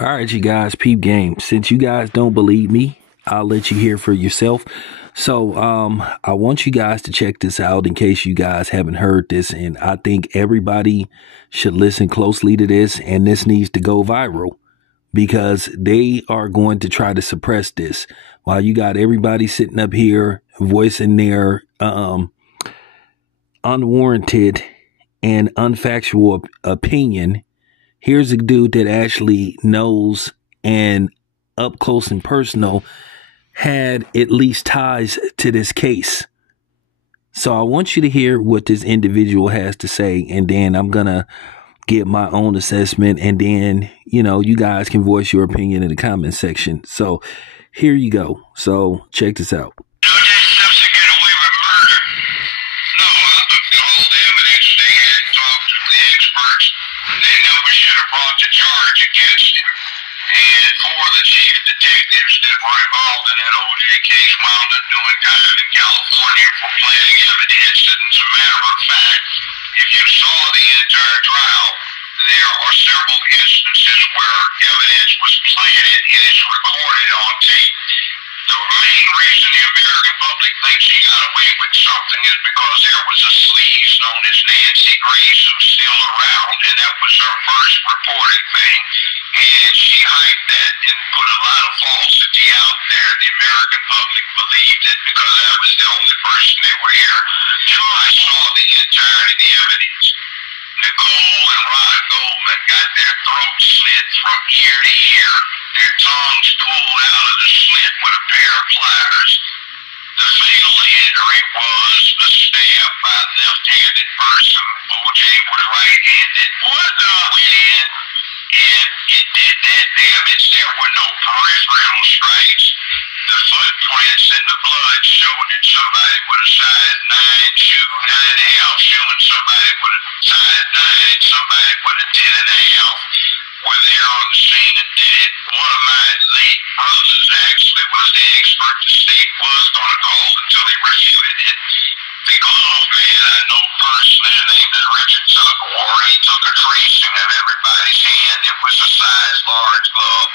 All right, you guys, peep game. Since you guys don't believe me, I'll let you hear for yourself. So, I want you guys to check this out in case you guys haven't heard this, and I think everybody should listen closely to this, and this needs to go viral because they are going to try to suppress this. While you got everybody sitting up here voicing their unwarranted and unfactual opinion, here's a dude that actually knows and up close and personal had at least ties to this case. So I want you to hear what this individual has to say, and then I'm going to give my own assessment, and then, you guys can voice your opinion in the comment section. So here you go. So check this out. Steps to get away with murder. No, I looked at all the evidence they had and talked to the experts. They never should have brought the charge against him. And four of the chief detectives that were involved in that OJ case wound up doing time in California for planting evidence. And as a matter of fact, if you saw the entire trial, there are several instances where evidence was planted and it's recorded on tape. The main reason the American public thinks he got away with something is because there was a sleaze known as Nancy Grace who's still around, and that was her first reported thing. And she hyped that and put a lot of falsity out there. The American public believed it because that was the only person they were here. Two, I saw the entirety of the evidence. Nicole and Ron Goldman got their throats slit from ear to ear, their tongues pulled out of the slit with a pair of pliers. The fatal injury was a stab by a left-handed person. OJ was right-handed. What the? Went in, and it did that damage. There were no peripheral strikes. The footprints and the blood showed that somebody with a size 9 shoe, 9.5 shoe, and somebody with a size 9, somebody with a 10.5 were there on the scene and did it. One of my late brothers actually was the expert the state was going to call until he refuted it. The glove man I know personally, his name is Richard Tuckwar. He took a tracing of everybody's hand. It was a size large glove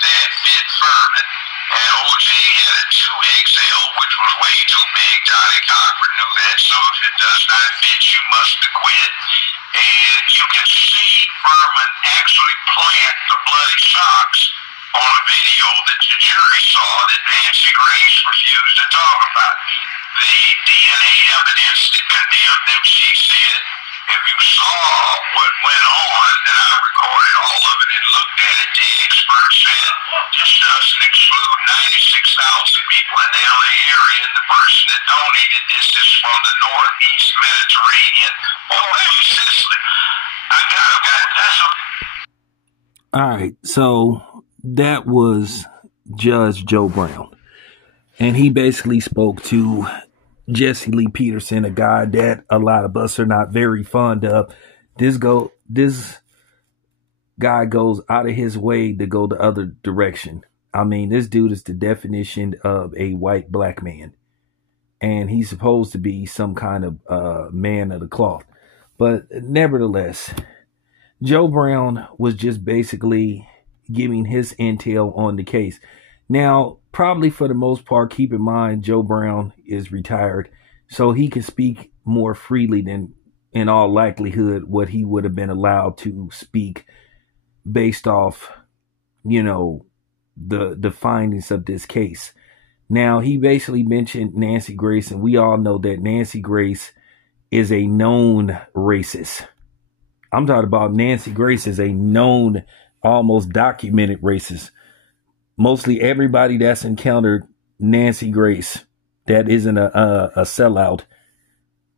that fit Furman. And OJ had a 2XL, which was way too big. Johnny Cochran knew that, so if it does not fit, you must acquit. And you can see Furman actually plant the bloody socks on a video that the jury saw that Nancy Grace refused to talk about. The DNA evidence that condemned them, she said, if you saw what went on, and I recorded all of it and looked at it, the expert said this doesn't exclude 96,000 people in the LA area, and the person that donated this is from the Northeast Mediterranean, or maybe Sicily. I got that's a. All right. So that was Judge Joe Brown. And he basically spoke to Jesse Lee Peterson, a guy that a lot of us are not very fond of. This guy goes out of his way to go the other direction. I mean, this dude is the definition of a white black man. And he's supposed to be some kind of man of the cloth. But nevertheless, Joe Brown was just basically giving his intel on the case. Now, probably for the most part, keep in mind, Joe Brown is retired, so he can speak more freely than, in all likelihood, what he would have been allowed to speak based off, the findings of this case. Now, he basically mentioned Nancy Grace, and we all know that Nancy Grace is a known racist. I'm talking about Nancy Grace is a known, almost documented racist. Mostly everybody that's encountered Nancy Grace that isn't a sellout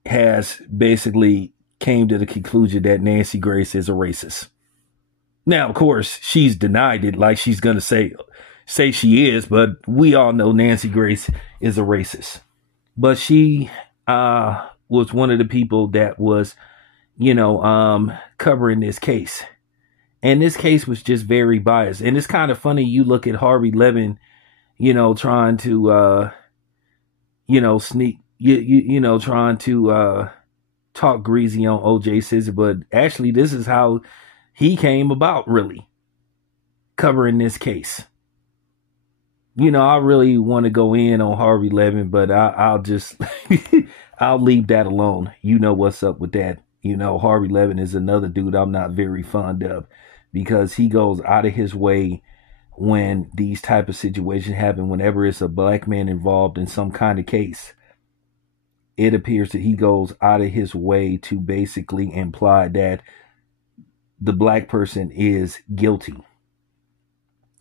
has basically came to the conclusion that Nancy Grace is a racist. Now, of course, she's denied it like she's going to say she is, but we all know Nancy Grace is a racist. But she was one of the people that was, covering this case. And this case was just very biased. And it's kind of funny. You look at Harvey Levin, trying to, trying to talk greasy on OJ Simpson. But actually, this is how he came about, really. covering this case. You know, I really want to go in on Harvey Levin, but I'll just, I'll leave that alone. You know what's up with that. You know, Harvey Levin is another dude I'm not very fond of because he goes out of his way when these type of situations happen, whenever it's a black man involved in some kind of case. It appears that he goes out of his way to basically imply that the black person is guilty.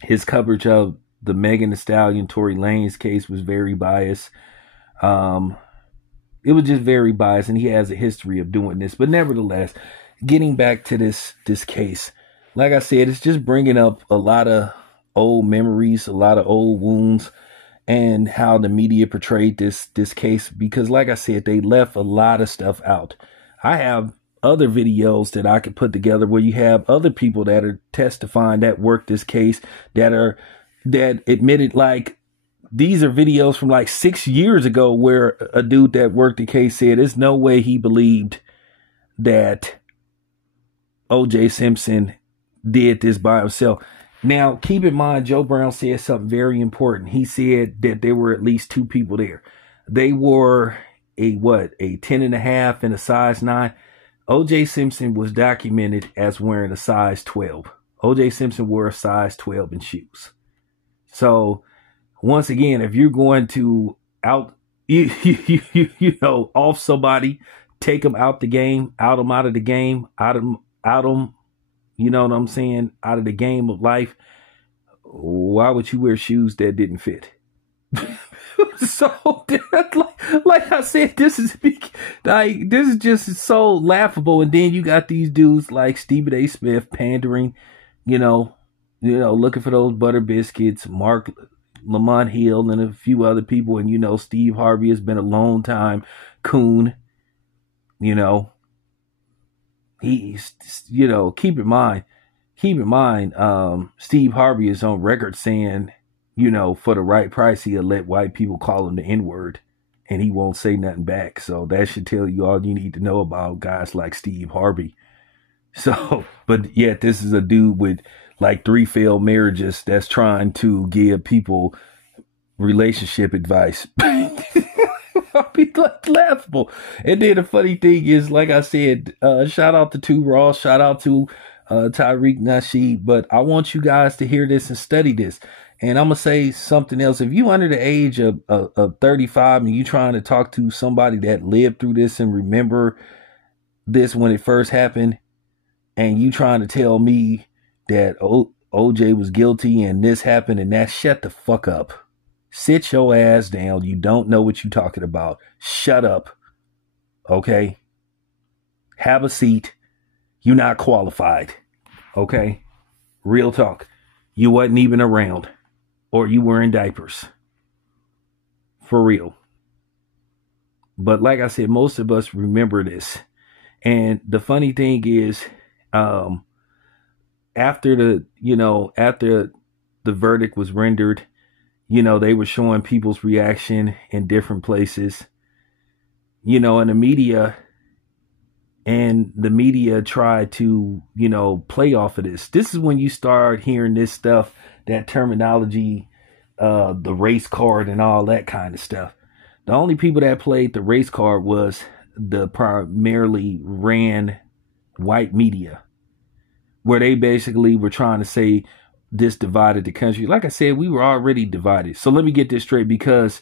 His coverage of the Megan Thee Stallion, Tory Lanez case was very biased. It was just very biased, and he has a history of doing this. But nevertheless, getting back to this case, like I said, it's just bringing up a lot of old memories, a lot of old wounds, and how the media portrayed this case. Because, like I said, they left a lot of stuff out. I have other videos that I could put together where you have other people that are testifying that worked this case, that admitted, like, these are videos from like 6 years ago where a dude that worked the case said there's no way he believed that O.J. Simpson did this by himself. Now, keep in mind, Joe Brown said something very important. He said that there were at least two people there. They wore a 10.5 and a size 9. O.J. Simpson was documented as wearing a size 12. O.J. Simpson wore a size 12 in shoes. So, once again, if you're going to off somebody, take them out the game, out of the game, out them, you know what I'm saying, out of the game of life, why would you wear shoes that didn't fit? So, like I said, this is just so laughable. And then you got these dudes like Stephen A. Smith pandering, looking for those butter biscuits, Mark Lamont Hill and a few other people. And, Steve Harvey has been a long time coon. He's, keep in mind, Steve Harvey is on record saying, for the right price, he'll let white people call him the N-word and he won't say nothing back. So that should tell you all you need to know about guys like Steve Harvey. So, but yet this is a dude with like 3 failed marriages that's trying to give people relationship advice. I'll be like laughable. And then the funny thing is, like I said, shout out to 2 Raw, shout out to Tariq Nasheed, but I want you guys to hear this and study this. And I'm going to say something else. If you under the age of 35 and you trying to talk to somebody that lived through this and remember this when it first happened, and you trying to tell me that OJ was guilty and this happened and that, shut the fuck up. Sit your ass down. You don't know what you're talking about. Shut up. Okay? Have a seat. You're not qualified. Okay? Real talk. You wasn't even around. Or you were in diapers. For real. But like I said, most of us remember this. And the funny thing is, after the verdict was rendered, they were showing people's reaction in different places, and the media tried to, play off of this. This is when you start hearing this stuff, that terminology, the race card and all that kind of stuff. The only people that played the race card was the primarily ran white media, where they basically were trying to say this divided the country. Like I said, we were already divided. So let me get this straight, because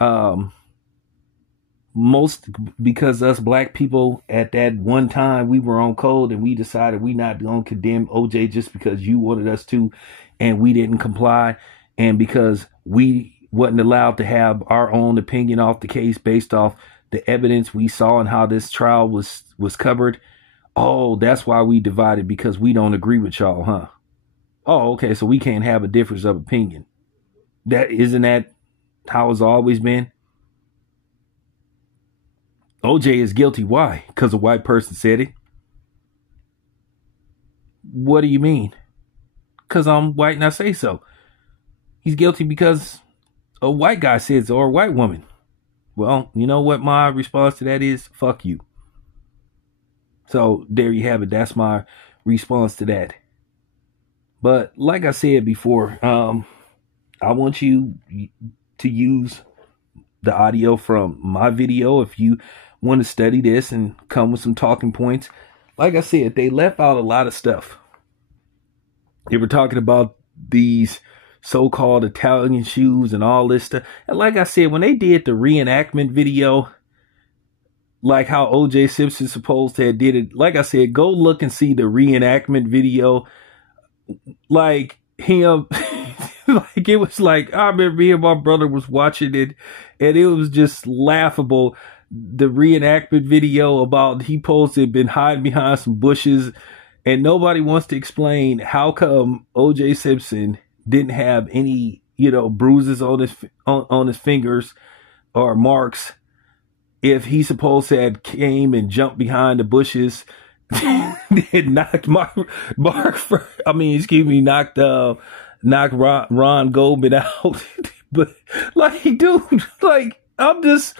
us black people at that one time, we were on code and we decided we not going to condemn OJ just because you wanted us to, and we didn't comply. And because we wasn't allowed to have our own opinion off the case based off the evidence we saw and how this trial was covered. Oh, that's why we divided, because we don't agree with y'all, huh? Oh, okay, so we can't have a difference of opinion. Isn't that how it's always been? OJ is guilty. Why? Because a white person said it? What do you mean? Because I'm white and I say so. He's guilty because a white guy says so, or a white woman. Well, you know what my response to that is? Fuck you. So there you have it. That's my response to that. But like I said before, I want you to use the audio from my video if you want to study this and come with some talking points. Like I said, they left out a lot of stuff. They were talking about these so-called Italian shoes and all this stuff. And like I said, when they did the reenactment video, like how O.J. Simpson supposed to have did it, like I said, go look and see the reenactment video. Like him, like it was like, I remember me and my brother was watching it, and it was just laughable. The reenactment video about he posted been hiding behind some bushes, and nobody wants to explain how come O.J. Simpson didn't have any, bruises on his fingers or marks if he supposed to have came and jumped behind the bushes and knocked knocked Ron Goldman out. But like, dude, like I'm just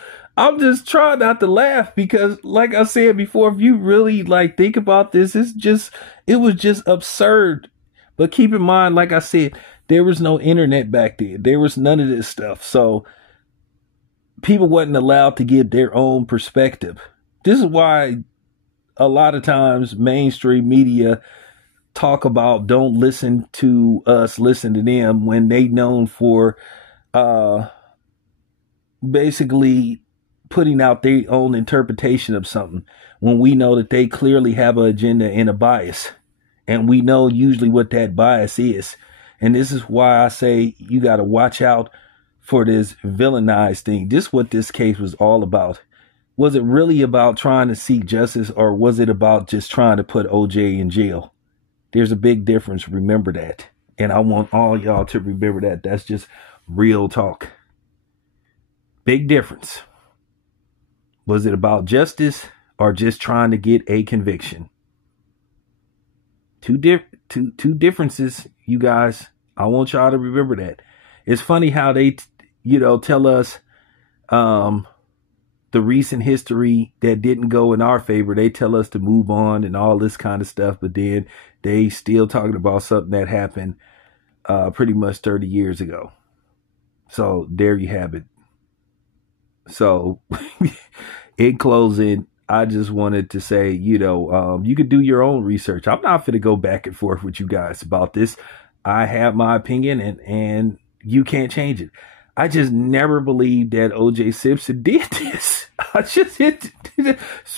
trying not to laugh because, like I said before, if you really like think about this, it was just absurd. But keep in mind, like I said, there was no internet back then. There was none of this stuff. So people wasn't allowed to give their own perspective. This is why a lot of times mainstream media talk about don't listen to us, listen to them, when they known for basically putting out their own interpretation of something, when we know that they clearly have an agenda and a bias. And we know usually what that bias is. And this is why I say you got to watch out for this villainized thing. This is what this case was all about. Was it really about trying to seek justice, or was it about just trying to put OJ in jail? There's a big difference. Remember that. And I want all y'all to remember that. That's just real talk. Big difference. Was it about justice or just trying to get a conviction? Two differences, you guys. I want y'all to remember that. It's funny how they, tell us the recent history that didn't go in our favor. They tell us to move on and all this kind of stuff, but then they still talking about something that happened pretty much 30 years ago. So there you have it. So in closing, I just wanted to say, you could do your own research. I'm not going to go back and forth with you guys about this. I have my opinion and you can't change it. I just never believed that O.J. Simpson did this.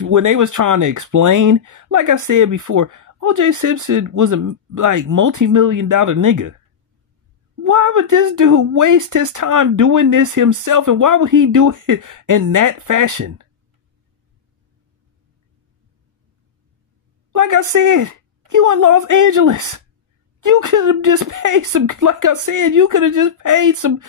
When they was trying to explain, like I said before, O.J. Simpson was a multi-million-dollar nigga. Why would this dude waste his time doing this himself? And why would he do it in that fashion? Like I said, you in Los Angeles. You could have just paid some, like I said, you could have just paid some,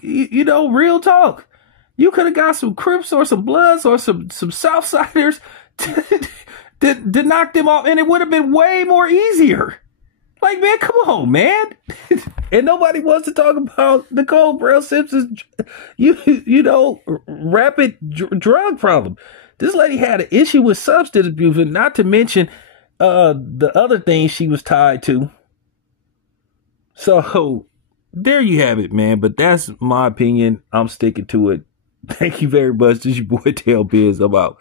real talk. You could have got some Crips or some Bloods or some Southsiders to knock them off, and it would have been way more easier. Like, man, come on, man. And nobody wants to talk about Nicole Brown Simpson's, rapid drug problem. This lady had an issue with substance abuse, and not to mention the other things she was tied to. So there you have it, man. But that's my opinion. I'm sticking to it. Thank you very much. This is your boy Tail Biz. I'm out.